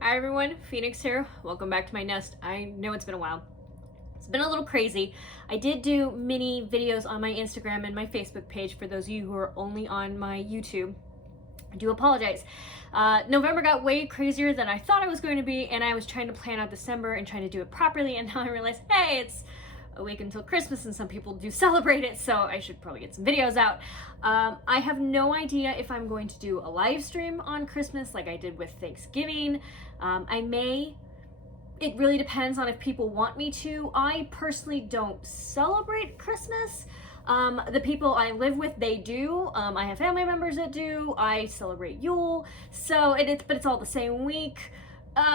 Hi everyone, Phoenix here. Welcome back to my nest. I know it's been a while. It's been a little crazy. I did do mini videos on my Instagram and my Facebook page for those of you who are only on my YouTube. I do apologize. November got way crazier than I thought it was going to be, and I was trying to plan out December and trying to do it properly, and now I realized, hey, it's a week until Christmas and some people do celebrate it, so I should probably get some videos out. I have no idea if I'm going to do a live stream on Christmas like I did with Thanksgiving. I may. It really depends on if people want me to. I personally don't celebrate Christmas. The people I live with, they do. I have family members that do. I celebrate Yule, but it's all the same week.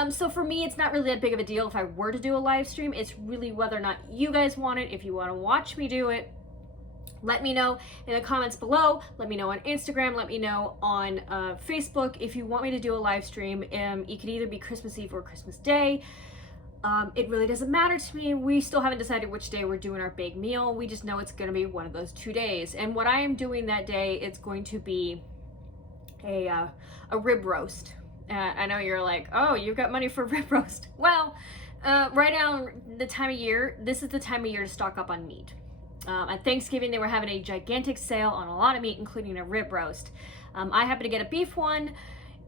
So for me, it's not really that big of a deal if I were to do a live stream. It's really whether or not you guys want it. If you want to watch me do it, let me know in the comments below. Let me know on Instagram. Let me know on Facebook if you want me to do a live stream. It could either be Christmas Eve or Christmas Day. It really doesn't matter to me. We still haven't decided which day we're doing our big meal. We just know it's going to be one of those 2 days. And what I am doing that day, it's going to be a rib roast. I know you're like, oh, you've got money for rib roast. Well, right now, the time of year, this is the time of year to stock up on meat. At Thanksgiving, they were having a gigantic sale on a lot of meat, including a rib roast. I happen to get a beef one.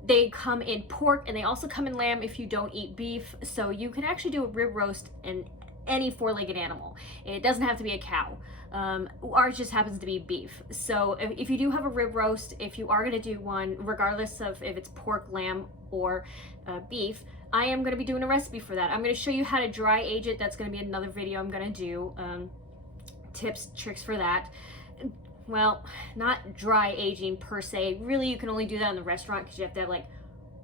They come in pork and they also come in lamb if you don't eat beef. So you can actually do a rib roast in any four-legged animal. It doesn't have to be a cow. Ours just happens to be beef. So if you do have a rib roast, if you are going to do one, regardless of if it's pork, lamb, or beef, I am going to be doing a recipe for that. I'm going to show you how to dry age it. That's going to be another video I'm going to do. Tips, tricks for that. Well, not dry aging per se. Really, you can only do that in the restaurant because you have to have like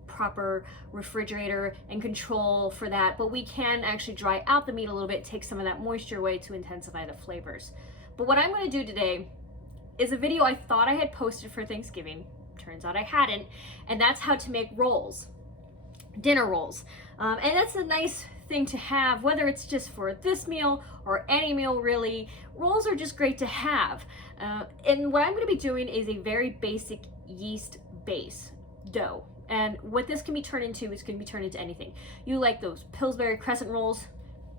proper refrigerator and control for that. But we can actually dry out the meat a little bit, take some of that moisture away to intensify the flavors. But what I'm going to do today is a video I thought I had posted for Thanksgiving. Turns out I hadn't. And that's how to make rolls, dinner rolls. And that's a nice thing to have, whether it's just for this meal or any meal really. Rolls are just great to have. And what I'm going to be doing is a very basic yeast base dough. And what this can be turned into is can be turned into anything. You like those Pillsbury crescent rolls,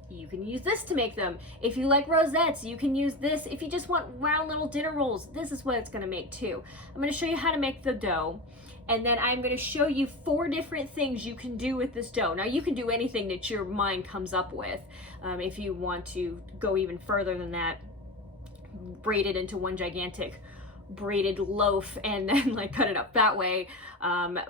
you can use this to make them. If you like rosettes, you can use this. If you just want round little dinner rolls, this is what it's going to make too. I'm going to show you how to make the dough. And then I'm going to show you 4 different things you can do with this dough. Now, you can do anything that your mind comes up with. If you want to go even further than that, braid it into one gigantic braided loaf and then like cut it up that way.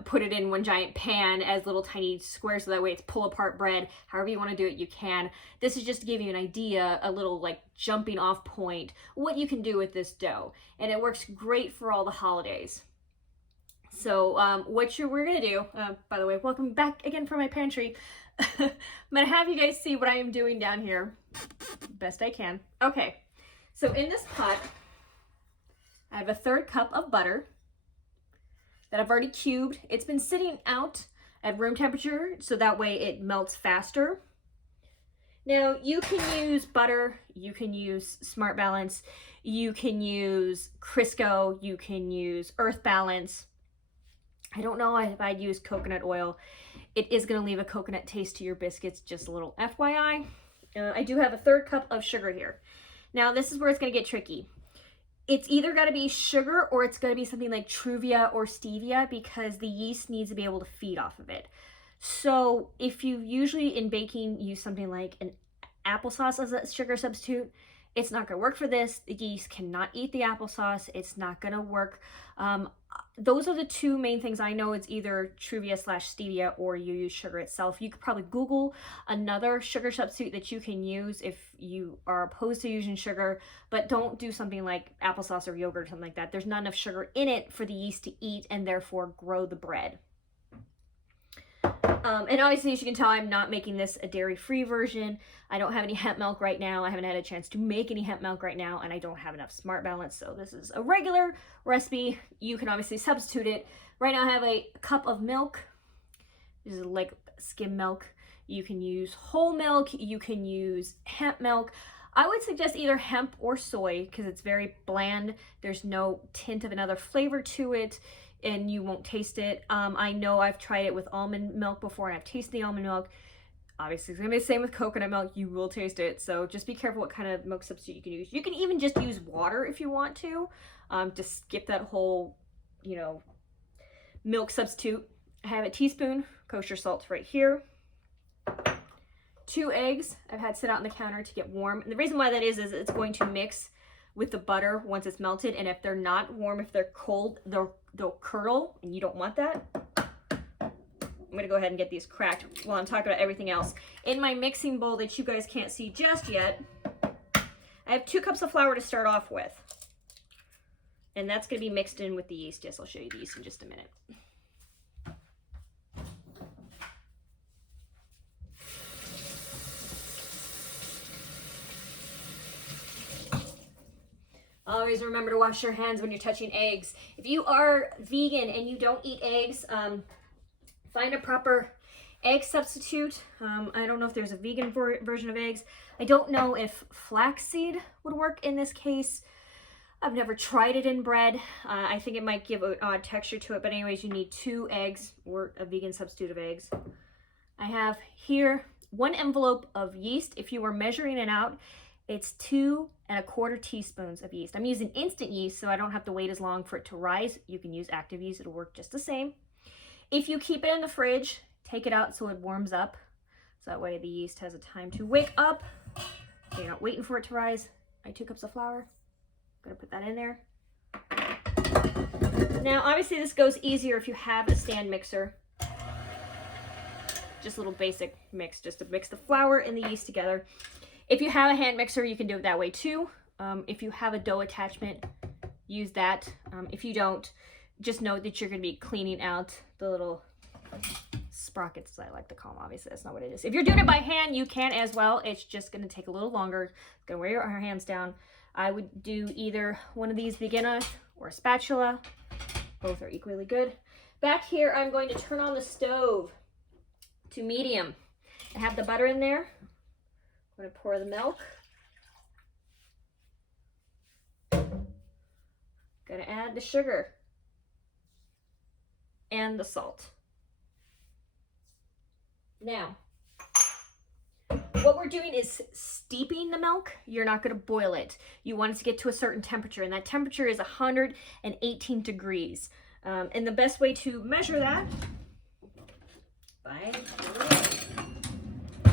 Put it in one giant pan as little tiny squares so that way it's pull apart bread. However you want to do it, you can. This is just to give you an idea, a little like jumping off point, what you can do with this dough. And it works great for all the holidays. So we're gonna do, by the way, welcome back again from my pantry. I'm gonna have you guys see what I am doing down here, best I can. Okay, so in this pot, I have a 1/3 cup of butter that I've already cubed. It's been sitting out at room temperature, so that way it melts faster. Now, you can use butter, you can use Smart Balance, you can use Crisco, you can use Earth Balance. I don't know if I'd use coconut oil. It is going to leave a coconut taste to your biscuits, just a little FYI. I do have a 1/3 cup of sugar here. Now, this is where it's going to get tricky. It's either got to be sugar or it's going to be something like Truvia or stevia because the yeast needs to be able to feed off of it. So if you usually in baking use something like an applesauce as a sugar substitute, it's not going to work for this. The yeast cannot eat the applesauce. It's not going to work. Those are the 2 main things I know. It's either Truvia/stevia or you use sugar itself. You could probably Google another sugar substitute that you can use if you are opposed to using sugar, but don't do something like applesauce or yogurt or something like that. There's not enough sugar in it for the yeast to eat and therefore grow the bread. And obviously, as you can tell, I'm not making this a dairy-free version. I don't have any hemp milk right now. I haven't had a chance to make any hemp milk right now, and I don't have enough Smart Balance. So this is a regular recipe. You can obviously substitute it. Right now I have a cup of milk. This is like skim milk. You can use whole milk. You can use hemp milk. I would suggest either hemp or soy because it's very bland. There's no tint of another flavor to it. and you won't taste it. I know I've tried it with almond milk before and I've tasted the almond milk. Obviously, it's gonna be the same with coconut milk. You will taste it. So just be careful what kind of milk substitute you can use. You can even just use water if you want to skip that whole, you know, milk substitute. I have a teaspoon kosher salt right here. 2 eggs I've had sit out on the counter to get warm. And the reason why that is it's going to mix with the butter once it's melted. And if they're not warm, if they're cold, they'll curdle, and you don't want that. I'm gonna go ahead and get these cracked while I'm talking about everything else. In my mixing bowl that you guys can't see just yet, I have 2 cups of flour to start off with. And that's gonna be mixed in with the yeast. Yes, I'll show you the yeast in just a minute. Always remember to wash your hands when you're touching eggs. If you are vegan and you don't eat eggs, find a proper egg substitute. I don't know if there's a vegan version of eggs. I don't know if flaxseed would work in this case. I've never tried it in bread. I think it might give an odd texture to it, but anyways, you need 2 eggs or a vegan substitute of eggs. I have here 1 envelope of yeast. If you were measuring it out, it's 2 1/4 teaspoons of yeast. I'm using instant yeast, so I don't have to wait as long for it to rise. You can use active yeast, it'll work just the same. If you keep it in the fridge, take it out so it warms up. So that way the yeast has a time to wake up. You're not waiting for it to rise. My 2 cups of flour. I'm gonna put that in there. Now, obviously this goes easier if you have a stand mixer. Just a little basic mix, just to mix the flour and the yeast together. If you have a hand mixer, you can do it that way too. If you have a dough attachment, use that. If you don't, just know that you're going to be cleaning out the little sprockets, as I like to call them. Obviously, that's not what it is. If you're doing it by hand, you can as well. It's just going to take a little longer. It's going to wear your hands down. I would do either one of these Vegana or a spatula. Both are equally good. Back here, I'm going to turn on the stove to medium. I have the butter in there. I'm going to pour the milk. Going to add the sugar and the salt. Now, what we're doing is steeping the milk. You're not going to boil it. You want it to get to a certain temperature, and that temperature is 118 degrees. And the best way to measure that, by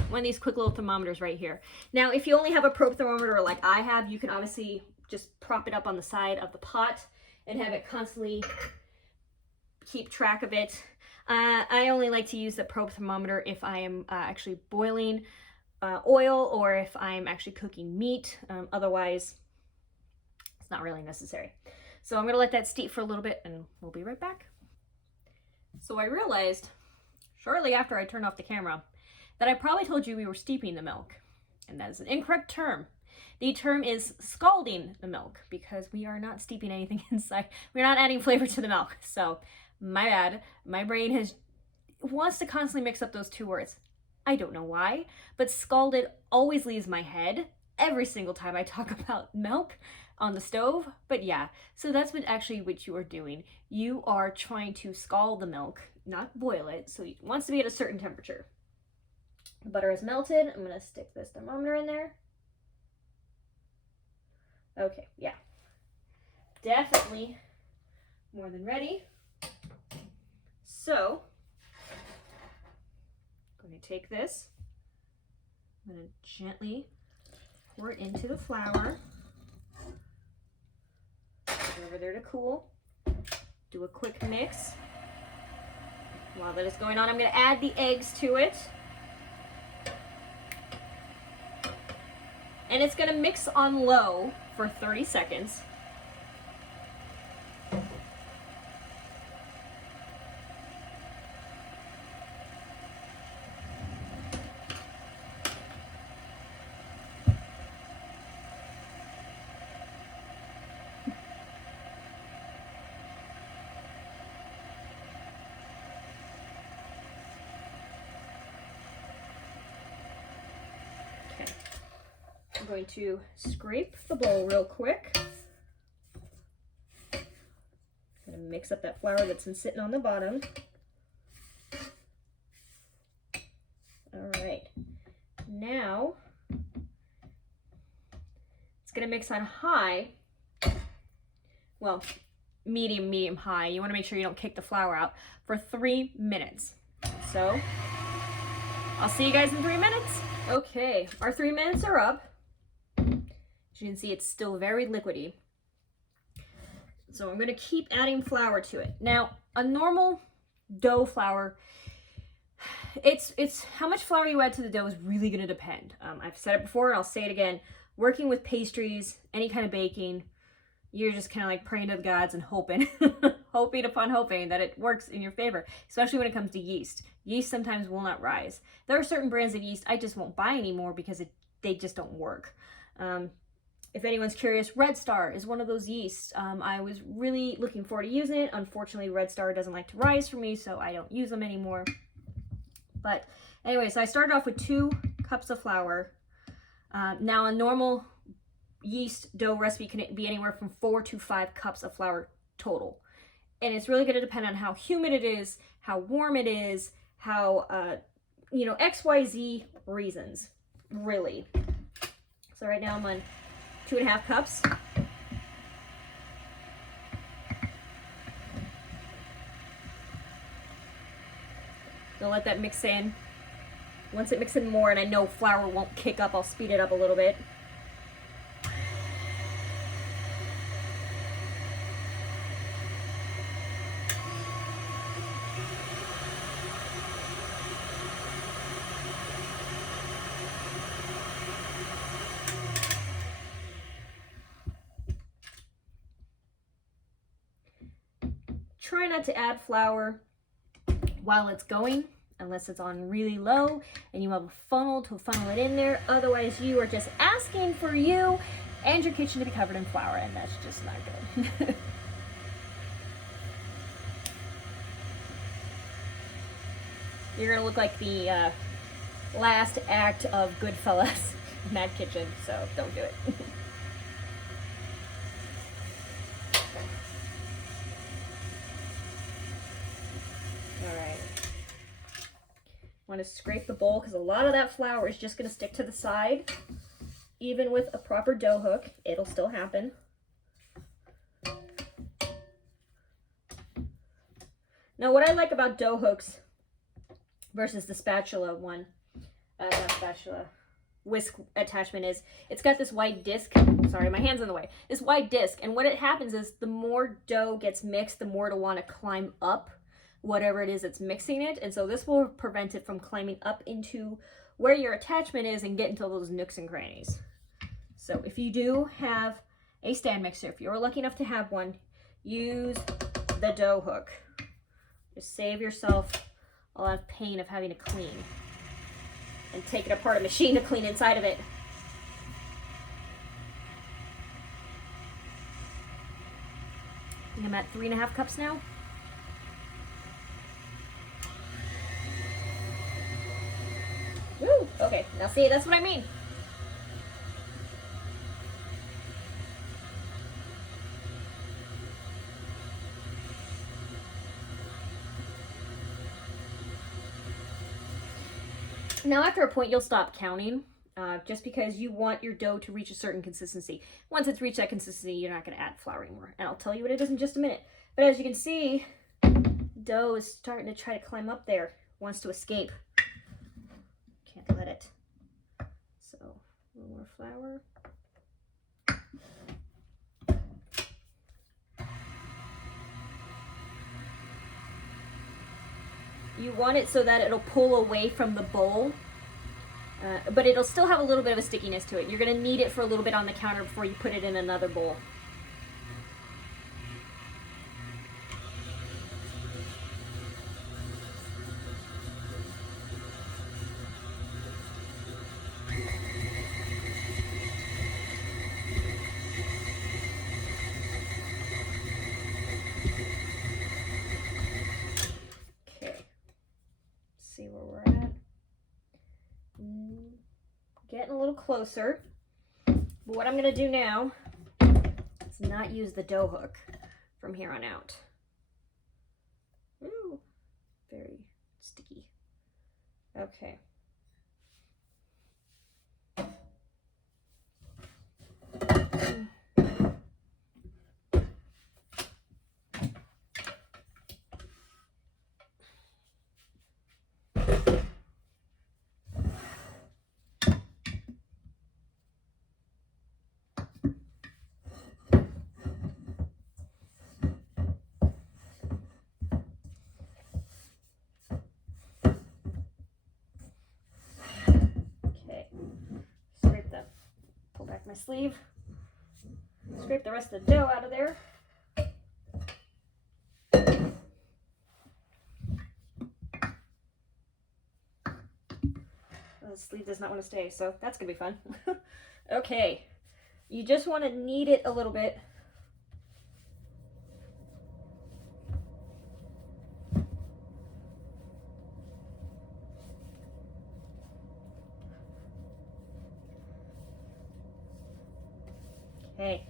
one of these quick little thermometers right here. Now, if you only have a probe thermometer like I have, you can obviously just prop it up on the side of the pot and have it constantly keep track of it. I only like to use the probe thermometer if I am actually boiling oil or if I'm actually cooking meat. Otherwise, it's not really necessary. So I'm going to let that steep for a little bit and we'll be right back. So I realized shortly after I turned off the camera that I probably told you we were steeping the milk, and that is an incorrect term. The term is scalding the milk because we are not steeping anything inside. We're not adding flavor to the milk. So my bad. My brain wants to constantly mix up those 2 words. I don't know why, but scalded always leaves my head every single time I talk about milk on the stove. But yeah, so that's what you are doing. You are trying to scald the milk, not boil it. So it wants to be at a certain temperature. The butter is melted. I'm going to stick this thermometer in there. Okay, yeah. Definitely more than ready. So, I'm going to take this. I'm going to gently pour it into the flour. Put it over there to cool. Do a quick mix. While that is going on, I'm going to add the eggs to it. And it's going to mix on low for 30 seconds. I'm going to scrape the bowl real quick. I'm going to mix up that flour that's been sitting on the bottom. All right, now it's gonna mix on high, well, medium high. You wanna make sure you don't kick the flour out for 3 minutes. So I'll see you guys in 3 minutes. Okay, our 3 minutes are up. As you can see, it's still very liquidy. So I'm gonna keep adding flour to it. Now, a normal dough flour, it's how much flour you add to the dough is really gonna depend. I've said it before and I'll say it again. Working with pastries, any kind of baking, you're just kind of like praying to the gods and hoping, hoping upon hoping that it works in your favor, especially when it comes to yeast. Yeast sometimes will not rise. There are certain brands of yeast I just won't buy anymore because they just don't work. If anyone's curious, Red Star is one of those yeasts. I was really looking forward to using it. Unfortunately, Red Star doesn't like to rise for me, so I don't use them anymore. But anyway, so I started off with 2 cups of flour. Now a normal yeast dough recipe can be anywhere from 4 to 5 cups of flour total. And it's really going to depend on how humid it is, how warm it is, how, you know, XYZ reasons, really. So right now I'm on 2.5 cups. I'll let that mix in. Once it mixes in more and I know flour won't kick up, I'll speed it up a little bit. Try not to add flour while it's going, unless it's on really low and you have a funnel to funnel it in there. Otherwise, you are just asking for you and your kitchen to be covered in flour, and that's just not good. You're gonna look like the last act of Goodfellas in that kitchen, so don't do it. Want to scrape the bowl because a lot of that flour is just going to stick to the side. Even with a proper dough hook, it'll still happen. Now, what I like about dough hooks versus the spatula one, not spatula, whisk attachment is, it's got this white disc. Sorry, my hand's in the way. This white disc, and what it happens is the more dough gets mixed, the more it'll want to climb up whatever it is that's mixing it, and so this will prevent it from climbing up into where your attachment is and get into those nooks and crannies. So if you do have a stand mixer, if you're lucky enough to have one, use the dough hook. Just save yourself a lot of pain of having to clean and take it apart a machine to clean inside of it. I think I'm at 3.5 cups now. Woo! Okay, now see, that's what I mean. Now after a point, you'll stop counting, just because you want your dough to reach a certain consistency. Once it's reached that consistency, you're not going to add flour anymore. And I'll tell you what it is in just a minute. But as you can see, dough is starting to try to climb up there, wants to escape. Can't let it. So, a little more flour. You want it so that it'll pull away from the bowl, but it'll still have a little bit of a stickiness to it. You're going to knead it for a little bit on the counter before you put it in another bowl. See where we're at. Getting a little closer. But what I'm going to do now is not use the dough hook from here on out. very sticky. Okay. My sleeve, scrape the rest of the dough out of there. The sleeve does not want to stay, so that's gonna be fun. Okay, you just want to knead it a little bit. Okay,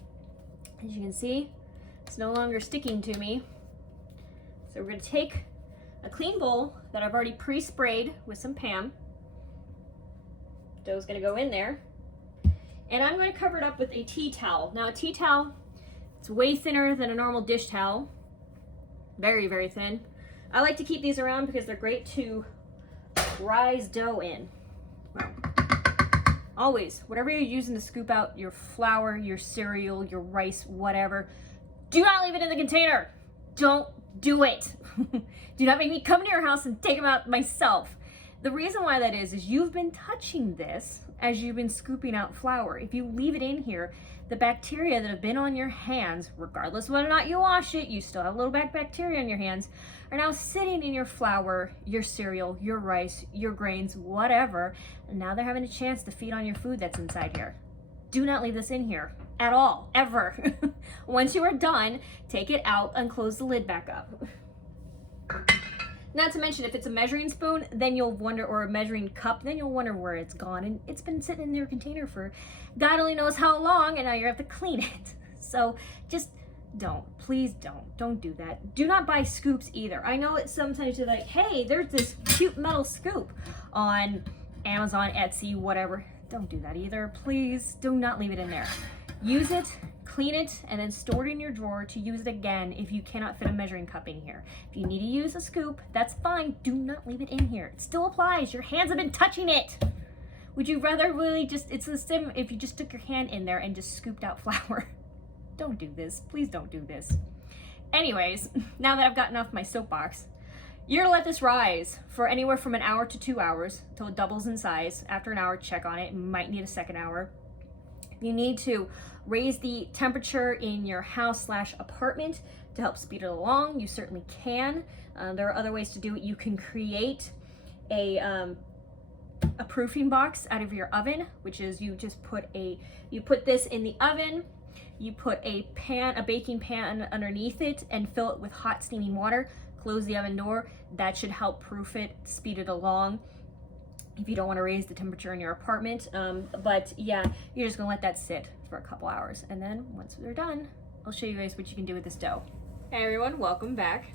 as you can see, it's no longer sticking to me. So we're going to take a clean bowl that I've already pre-sprayed with some Pam. Dough's going to go in there. And I'm going to cover it up with a tea towel. Now a tea towel, it's way thinner than a normal dish towel. Very, very thin. I like to keep these around because they're great to rise dough in. Wow. Always, whatever you're using to scoop out your flour, your cereal, your rice, whatever, do not leave it in the container. Don't do it. Do not make me come to your house and take them out myself. The reason why that is you've been touching this as you've been scooping out flour. If you leave it in here, the bacteria that have been on your hands, regardless of whether or not you wash it, you still have a little bacteria on your hands, are now sitting in your flour, your cereal, your rice, your grains, whatever, and now they're having a chance to feed on your food that's inside here. Do not leave this in here at all, ever. Once you are done, take it out and close the lid back up. Not to mention, if it's a measuring spoon, then you'll wonder, or a measuring cup, then you'll wonder where it's gone. And it's been sitting in your container for God only knows how long, and now you have to clean it. So just don't, please don't do that. Do not buy scoops either. I know it's sometimes you're like, hey, there's this cute metal scoop on Amazon, Etsy, whatever. Don't do that either. Please do not leave it in there. Use it, clean it, and then store it in your drawer to use it again if you cannot fit a measuring cup in here. If you need to use a scoop, that's fine. Do not leave it in here. It still applies. Your hands have been touching it. Would you rather really just, it's the same if you just took your hand in there and just scooped out flour. Don't do this. Please don't do this. Anyways, now that I've gotten off my soapbox, you're gonna let this rise for anywhere from an hour to 2 hours until it doubles in size. After an hour, check on it. You might need a second hour. If you need to raise the temperature in your house/apartment to help speed it along, you certainly can. There are other ways to do it. You can create a proofing box out of your oven, which is you just put this in the oven, you put a baking pan underneath it and fill it with hot steaming water, close the oven door. That should help proof it, speed it along if you don't want to raise the temperature in your apartment. But yeah, you're just gonna let that sit for a couple hours, and then once they're done, I'll show you guys what you can do with this dough. Hey everyone, welcome back.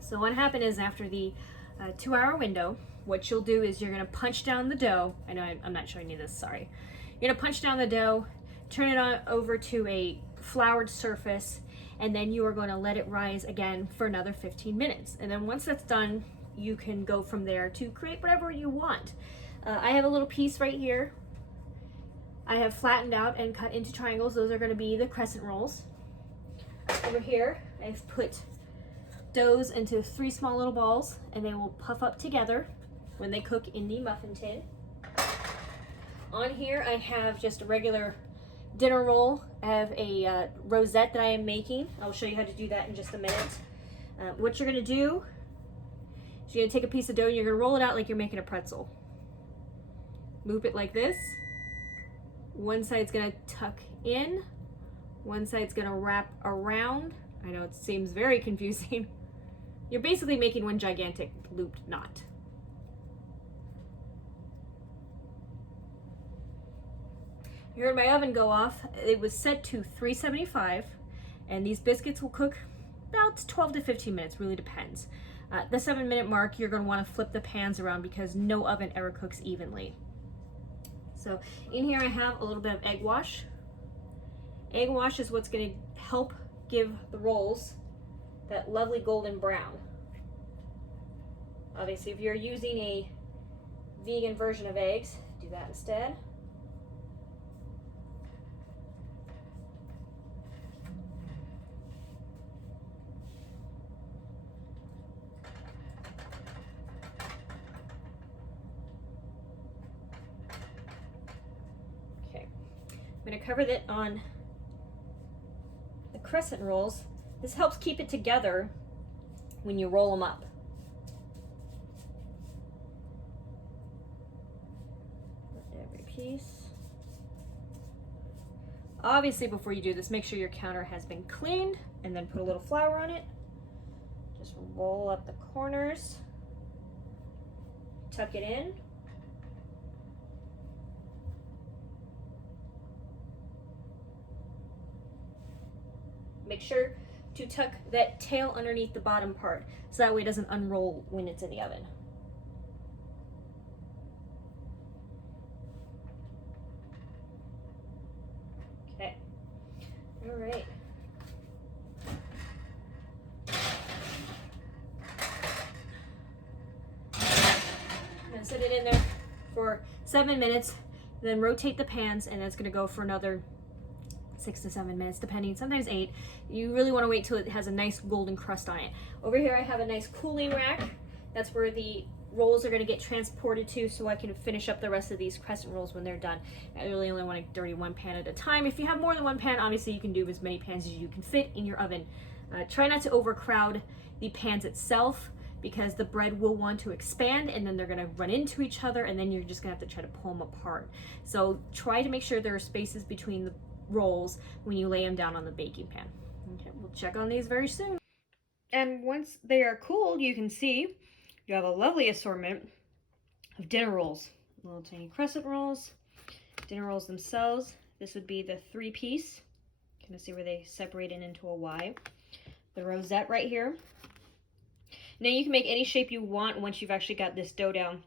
So what happened is, after the 2-hour window, what you'll do is you're gonna punch down the dough. I know I'm not showing you this, sorry. You're gonna punch down the dough, turn it on over to a floured surface, and then you are going to let it rise again for another 15 minutes. And then once that's done, you can go from there to create whatever you want. I have a little piece right here. I have flattened out and cut into triangles. Those are going to be the crescent rolls. Over here, I've put doughs into 3 small little balls, and they will puff up together when they cook in the muffin tin. On here, I have just a regular dinner roll. I have a rosette that I am making. I'll show you how to do that in just a minute. What you're going to do is you're going to take a piece of dough and you're going to roll it out like you're making a pretzel. Move it like this. One side's going to tuck in. One side's going to wrap around. I know it seems very confusing. You're basically making one gigantic looped knot. You heard my oven go off. It was set to 375, and these biscuits will cook about 12 to 15 minutes, really depends. At the 7-minute mark, you're going to want to flip the pans around because no oven ever cooks evenly. So in here I have a little bit of egg wash. Egg wash is what's going to help give the rolls that lovely golden brown. Obviously, if you're using a vegan version of eggs, do that instead. Okay, I'm going to cover that on the crescent rolls. This helps keep it together when you roll them up. Every piece. Obviously, before you do this, make sure your counter has been cleaned and then put a little flour on it. Just roll up the corners, tuck it in. Make sure to tuck that tail underneath the bottom part so that way it doesn't unroll when it's in the oven. Okay, all right. I'm gonna set it in there for 7 minutes, then rotate the pans, and it's gonna go for another 6 to 7 minutes, depending, sometimes 8. You really want to wait till it has a nice golden crust on it. Over here I have a nice cooling rack. That's where the rolls are going to get transported to, so I can finish up the rest of these crescent rolls when they're done. I really only want to dirty one pan at a time. If you have more than one pan, obviously you can do as many pans as you can fit in your oven. Try not to overcrowd the pans itself, because the bread will want to expand and then they're going to run into each other, and then you're just going to have to try to pull them apart. So try to make sure there are spaces between the rolls when you lay them down on the baking pan. Okay, we'll check on these very soon. And once they are cooled, you can see you have a lovely assortment of dinner rolls. Little tiny crescent rolls, dinner rolls themselves. This would be the 3-piece. Kind of see where they separated into a Y. The rosette right here. Now you can make any shape you want once you've actually got this dough down.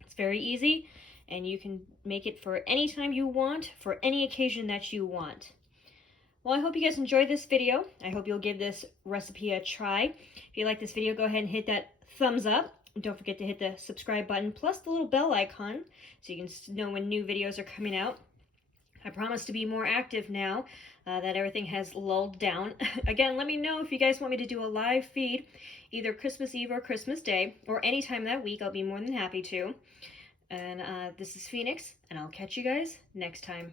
It's very easy, and you can make it for any time you want, for any occasion that you want. Well, I hope you guys enjoyed this video. I hope you'll give this recipe a try. If you like this video, go ahead and hit that thumbs up. And don't forget to hit the subscribe button, plus the little bell icon, so you can know when new videos are coming out. I promise to be more active now that everything has lulled down. Again, let me know if you guys want me to do a live feed, either Christmas Eve or Christmas Day, or any time that week. I'll be more than happy to. And this is Phoenix, and I'll catch you guys next time.